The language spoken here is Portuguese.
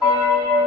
Música